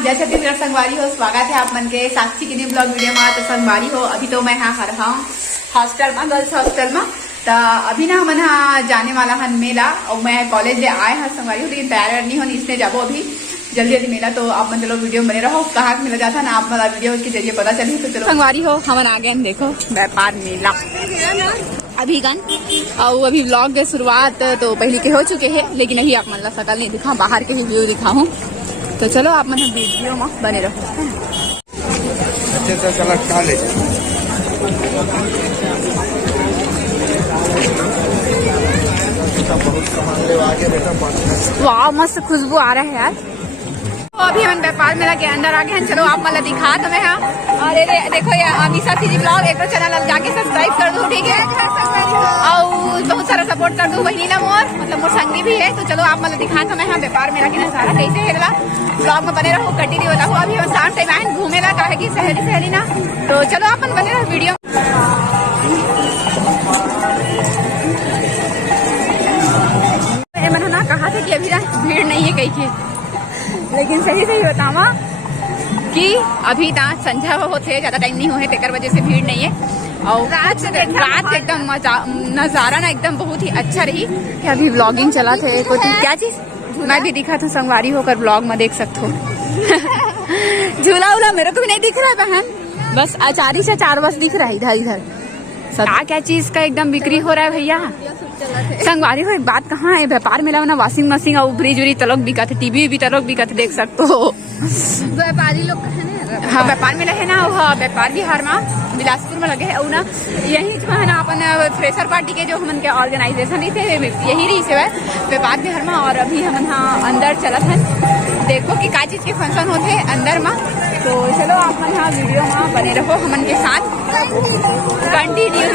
जैसे कि मेरा संगवारी हो, स्वागत है आप मन के साक्षी की ब्लॉग वीडियो में। तो संगवारी हो, अभी तो मैं यहाँ हर हाँ हॉस्टल में, गर्ल्स हॉस्टल में। तो अभी ना मन हाँ जाने वाला हन मेला, और मैं कॉलेज से आए हैं संगवारी हो, लेकिन तैयार नहीं हो, इसने जाबो अभी जल्दी जल्दी मेला। तो आप मन चलो वीडियो बने रहो, कहाँ मिला जाता ना आप मतलब वीडियो के जरिए पता चली। तो चलो संगवारी हो, हम आ गए देखो व्यापार मेला अभी गन, और अभी व्लॉग के शुरुआत तो पहले के हो चुके हैं, लेकिन अभी आप मतलब सकल नहीं दिखा, बाहर के ही व्यू दिखाऊं। तो चलो आप मतलब वीडियो में बने रहो। अच्छे से चला ले। वाह मस्त खुशबू आ रहा है यार। तो अभी हम व्यापार मेला के अंदर आ गए हैं। चलो आप मतलब दिखा तो मैं हाँ। और देखो ये अमीशा सीजी ब्लॉग एक चैनल जाके सब्सक्राइब कर दो, ठीक है, और बहुत सारा सपोर्ट कर दो। वही ना मोर मतलब मोर संगी भी है। तो चलो आप मतलब दिखा तो मैं हाँ व्यापार मेला के नजारा कैसे है ब्लॉग में बने रहो, कंटिन्यू बताओ। अभी हम शाम टाइम आए घूमे ला, कहे की सहेली ना। तो चलो अपन बने रहो वीडियो। मैंने ना कहा था कि अभी ना भीड़ नहीं है कहीं की, लेकिन सही बतावा कि अभी ना संझा होते, ज्यादा टाइम नहीं हुए, तेकर वजह से भीड़ नहीं है। और रात एकदम नजारा ना एकदम बहुत ही अच्छा रही कि अभी व्लॉगिंग चला थे। क्या चीज मैं भी दिखा था संगवारी होकर ब्लॉग में देख सकते हो। झूला उला मेरे को भी नहीं दिख रहा है बहन, बस आचारी से 4 बस दिख रहा है इधर इधर। क्या चीज का एकदम बिक्री हो रहा है भैया संगवारी हो। एक बात कहाँ है, व्यापार मेला में ना वॉशिंग मशीन और फ्रिज व्रिज तलक बिका थे, टीवी भी तलक बिका थे, देख सकते हो। व्यापारी लोग हाँ व्यापार मेला है ना, वो व्यापार बिहार में बिलासपुर में लगे है। और ना यही जो है ना अपन फ्रेशर पार्टी के जो हमन के ऑर्गेनाइजेशन थे यही रही से व्यापार बिहार में। और अभी हम यहाँ अंदर चलत हैं, देखो कि का चीज के फंक्शन होते अंदर में। तो चलो आप मन यहाँ वीडियो में बने रहो हमन के साथ, कंटिन्यू।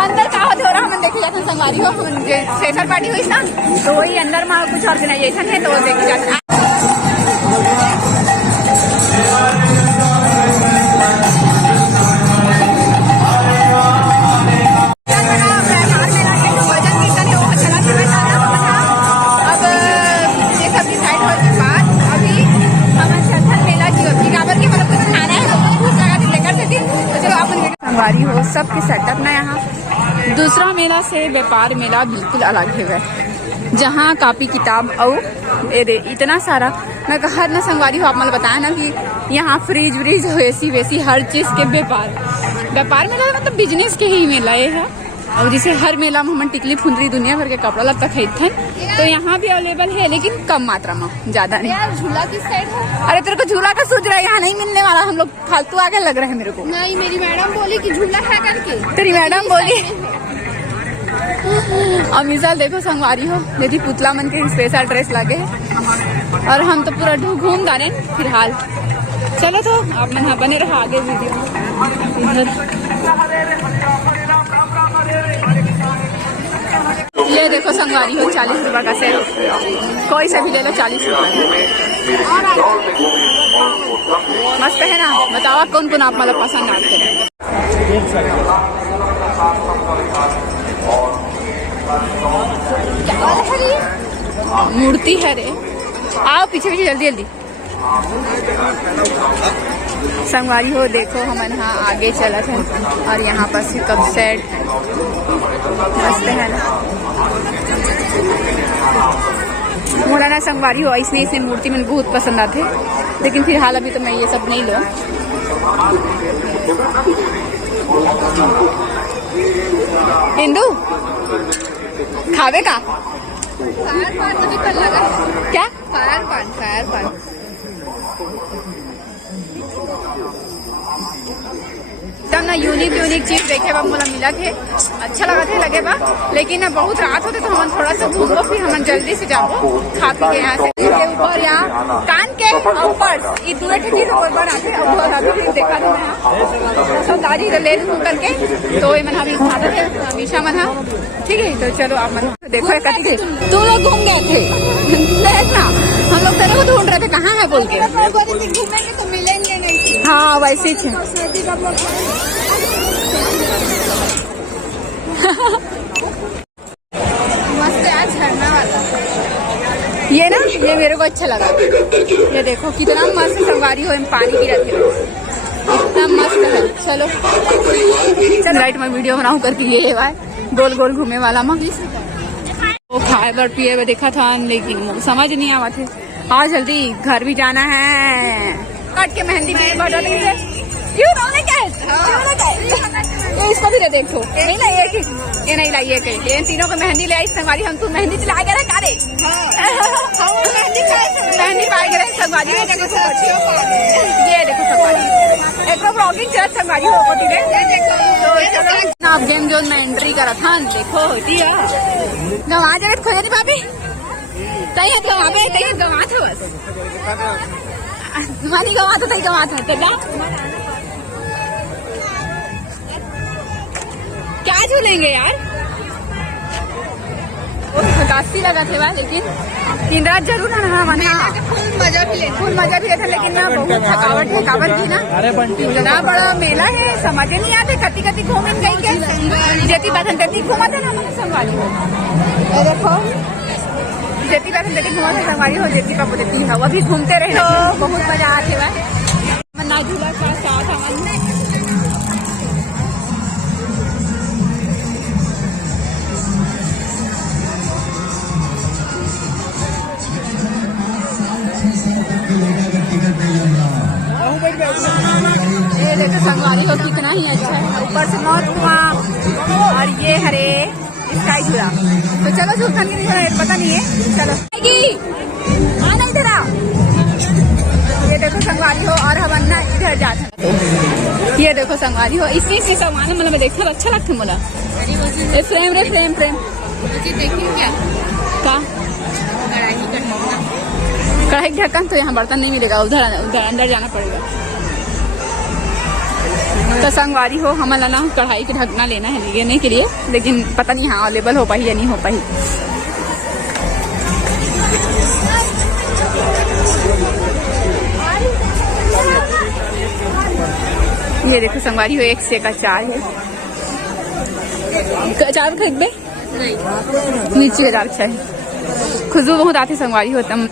अंदर का हो रहा हमन देखे जाते संगवारी हो, फ्रेशर पार्टी हुई ना, तो वही अंदर में कुछ ऑर्गेनाइजेशन है तो देखे जाते। संगवारी हो सबके सेटअप ना यहाँ दूसरा मेला से व्यापार मेला बिल्कुल अलग है, जहाँ कापी किताब और इतना सारा मैं कहा ना संगवारी हो। आप मतलब बताया ना कि यहाँ फ्रिज व्रिज एसी वेसी हर चीज के व्यापार मेला मतलब बिजनेस के ही मेला है। और जैसे हर मेला में हम टिकली फुंदरी दुनिया भर के कपड़ा लगता खरीदते हैं, तो यहाँ भी अवेलेबल है लेकिन कम मात्रा में, ज्यादा नहीं। यार झूला किस साइड है? अरे तेरे को झूला का सूझ रहा है, यहाँ नहीं मिलने वाला, हम लोग फालतू आगे लग रहे हैं मेरे को। नहीं मेरी मैडम बोली कि झूला है करके, तेरी मैडम बोली। अमीशा देखो संगवारी हो, यदि पुतला मन के स्पेशल ड्रेस लगे है, और हम तो पूरा घूम गा रहे हैं फिलहाल। चलो तो आप मन बने रहो आगे वीडियो। ये देखो संगवारी हो 40 रुपए का सेट, कोई से भी ले लो 40 रुपए। मस्त है ना, बताओ कौन कौन आप मतलब पसंद आते हैं। मूर्ति है रे, आओ पीछे पीछे जल्दी जल्दी। संगवारी हो देखो हम यहाँ आगे चला था, और यहाँ पर से कप सेट मस्त है ना। मोरा ना संगवारी हो इसने मूर्ति में बहुत पसंद आते, लेकिन फिलहाल अभी तो मैं ये सब नहीं लो। इंदू खावे का फायर पान मुझे कल लगा। क्या फायर पान एकदम ना यूनिक चीज देखे बा मोला मिला थे, अच्छा लगा थे लगे बा। लेकिन ना बहुत रात होते तो हम थोड़ा सा घूमो, फिर हम जल्दी से जाओ खा पी के यहाँ से ऊपर यहाँ कान के ऊपर ये दूर चीज ऊपर आते और अभी देखा था मैं सब दादी ले लूँ करके। तो ये मैंने अभी खाता थे हमेशा मना, ठीक है। तो चलो आप मन देखो कति तुम लोग घूम गए थे देखना, हम लोग तेरे को ढूंढ रहे थे कहाँ है बोल के। घूमेंगे तो मिलेंगे नहीं। हाँ वैसे ही मेरे को अच्छा लगा। ये देखो कितना मस्त संगवारी हो, पानी गिरा थे, इतना मस्त है। चलो चल राइट मैं वीडियो बनाऊं करके ये भाई गोल गोल घूमे वाला माँ वो खाए बर पिए बर देखा था, लेकिन समझ नहीं आवा थे। हाँ जल्दी घर भी जाना है। कट के मेहंदी भी बढ़ा देंगे। क्यों रोने ये इसको भी दे देखो, नहीं लाई ये नहीं लाई ये तीनों को मेहंदी ले आई संगवारी। हम तू मेहंदी चला के रखा दे, मेहंदी पाए गए संगवारी। ये देखो संगवारी एक ब्लॉगिंग चल संगवारी होती है ना। अब गेम जोन में एंट्री करा था, देखो होती है गवा जगत खोजा नहीं भाभी तई गवा पे तई गवा था बस मानी गवा तो तई गवा था। क्या झूलेंगे यार, काफी लगा थे भाई, लेकिन दिन रात जरूर ना मना फुल मजा भी लेते, लेकिन ना बहुत थकावट थी ना। इतना बड़ा मेला है, समझ नहीं आते कति कति घूमे गई जेती बात घूमा था ना मैंने संगवारी हो। देखो जेती बात घूमा था संगवारी हो, जेती का बोलती है वो भी घूमते रहे तो बहुत मजा आते भाई। मन्ना झूला का साथ हमारे ये देखो संगवारी हो कितना ही अच्छा है, ऊपर से मौत हुआ और ये हरे स्काई झूला। तो चलो झूलता नहीं पता नहीं है, चलो आना इधर आ। ये देखो संगवारी हो और हम ना इधर जाते। ये देखो संगवारी हो इसी सामान मतलब देखो अच्छा लगता मुला फ्रेम रे फ्रेम देखिए क्या कढ़ाई ढक्कन। तो यहाँ बर्तन नहीं मिलेगा, उधर अंदर जाना पड़ेगा। तो संगवारी हो हमारा ना कढ़ाई के ढकना लेना है लेने के लिए, लेकिन पता नहीं हाँ अवेलेबल हो पाई या नहीं हो पाई। ये देखो संगवारी हो 1 से का चाय है। चाय खरीद बे नीचे का अच्छा है, खुशबू बहुत आती संगवारी हो तम।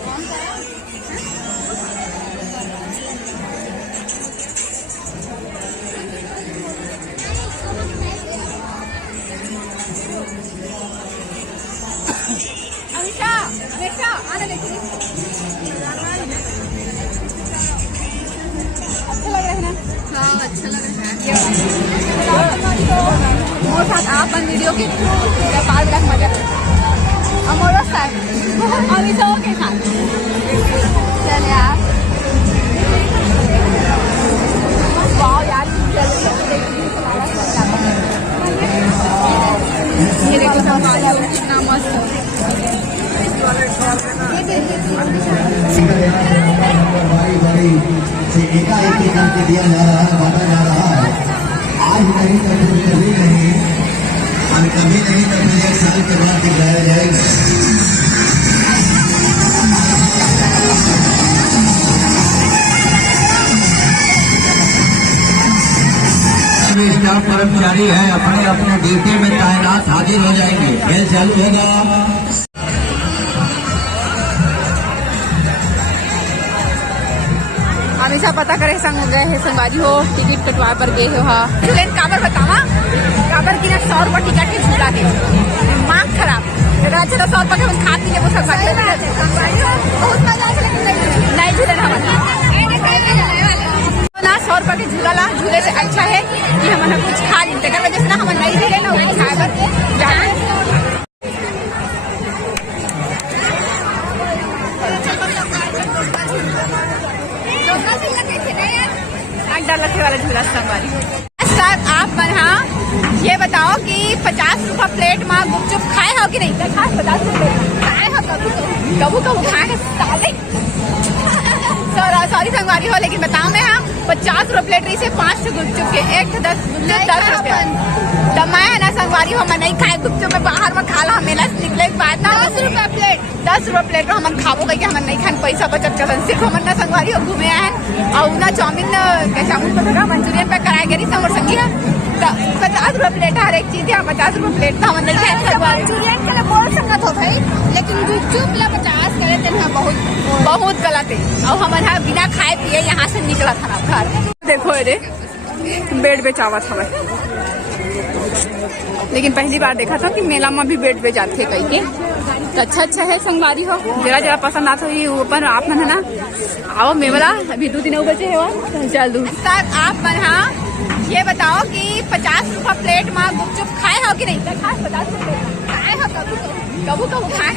अच्छा लग रहा है ना? हाँ अच्छा लग रहा है। साथ आप वीडियो के पार ब्लैक मजा हमारा साथ अभी सब के साथ चल यार। वाह यार ये देखो कितना मस्त से एकाएक करके दिया जा रहा है, बांटा जा रहा है। आज नहीं तो फिर कभी नहीं, और कभी नहीं तो फिर 1 साल के बाद दिखाया जाएगा। स्टाफ कर्मचारी है अपने अपने ड्यूटी में तैनात हाजिर हो जाएंगे। खेल चालू होगा। हमेशा पता करे संग गए है संगवारी हो टिकट कटवा पर गए हो। हाँ झूलेन काबर बतावा काबर की ना 100 रुपये टिकट है झूला के दिमाग खराब। चलो 100 रुपये के हम खा पी ले वो सब बहुत मजा आता है। नहीं झूले ना 100 रुपये के झूला ला झूले से अच्छा है कि हम कुछ खा लेते हैं, वजह से ना हम नहीं झूले ना वो खाए पर जाना। $8 वाला झूला संगवारी। सर आप हाँ ये बताओ कि 50 रुपये प्लेट में गुपचुप खाए हो कि नहीं? 50 रुपये खाए हो कबू खाए सॉरी संगवारी हो, लेकिन बताओ मैं हाँ 50 रुपये प्लेट रही से 5 गुपचुप के 1 10 रुपये। तो मैं ना संगवारी हो मैं नहीं खाए गुपचुप में बाहर में खा ला मेला निकले के बाद ना 10 रुपये प्लेट हम खाबो कहीं हम नहीं खान पैसा बचत कर सिर्फ हम ना संगवारी हो घूमे आए और ना चाउमीन मंचूरियन पैक कराए गए संगी 50 रुपए प्लेट हर एक चीज है, 50 रुपए प्लेट तो हमने मंचूरियन के लिए बोल सकत हो भाई, लेकिन गुपचुप ला 50 करे थे बहुत गलत है। और हमारे बिना खाए पिए यहाँ से निकला था ना घर। देखो रे बेड बेचावत हमें, लेकिन पहली बार देखा था कि मेला में भी बेड बेचाते कहीं के। तो अच्छा है संगवारी हो, जरा पसंद आता है ऊपर आप मन है ना आओ मेवला अभी 2 दिन बचे हो चल दू सर। आप मन हाँ ये बताओ कि 50 रुपए प्लेट में गुपचुप खाए हो कि नहीं? 50 रुपए खाए हो कबू खाए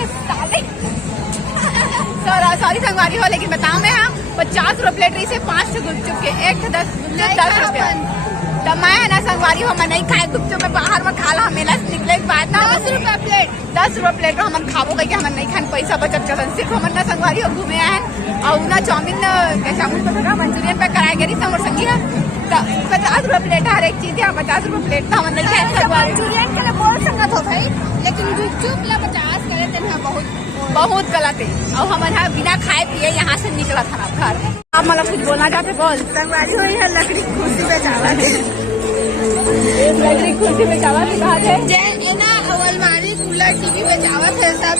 सॉरी संगवारी हो, लेकिन बताओ मैं हाँ 50 रुपए प्लेट रही से 5 गुपचुप के 1 10 रुपया। तो मैं है ना संगवारी हो मैं नहीं खाए गुपचुप में बाहर में खा ला मेला से निकले के बाद ना 10 रुपए प्लेट हम खाबो कहीं हम नहीं खान पैसा बचत कर सिर्फ हम ना संगवारी हो घूमे आए और ना चाउमीन मंचूरियन पैक कराए गई समोर संगी है। तो 50 रुपए प्लेट हर एक चीज है, 50 रुपए प्लेट तो हम नहीं खाए। मंचूरियन के लिए बोल सकत हो भाई, लेकिन गुपचुप ला 50 करे थे बहुत गलत है। और हमारे बिना खाए पिए यहाँ से निकला था ना घर। आप मतलब कुछ बोलना चाहते बोल? संगवारी हुई है लकड़ी कुर्सी पे चावल लकड़ी कुर्सी पे चावल कहा जे ना अलमारी कूलर टीवी पे चावल है सब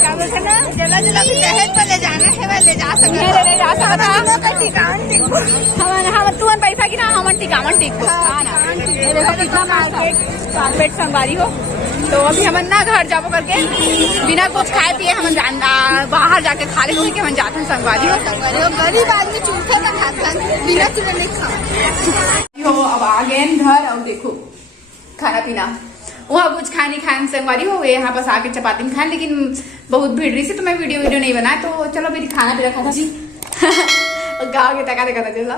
क्या बोलते ना जला जला भी दहेज पे ले जाना है वह ले जा सकते ले जा सकता ठिकान हम तुम पैसा की ना हम टिकावन टिक देखो कितना मार्केट संगवारी हो। तो अभी हम ना घर जाबो करके बिना कुछ खाए पिए हम बाहर जाके खा ले के हम जाते हैं संगवारी हो। गरीब आदमी चूल्हे में खाता बिना चूल्हे नहीं खा हो। अब आ गए घर और देखो खाना पीना वहाँ कुछ खाए नहीं खाए संगवारी हो गए यहाँ पास आके चपाती में खाए, लेकिन बहुत भीड़ रही थी तो मैं वीडियो नहीं बनाया। तो चलो मेरी खाना पीना खाता जी गाँव के तका देखा चला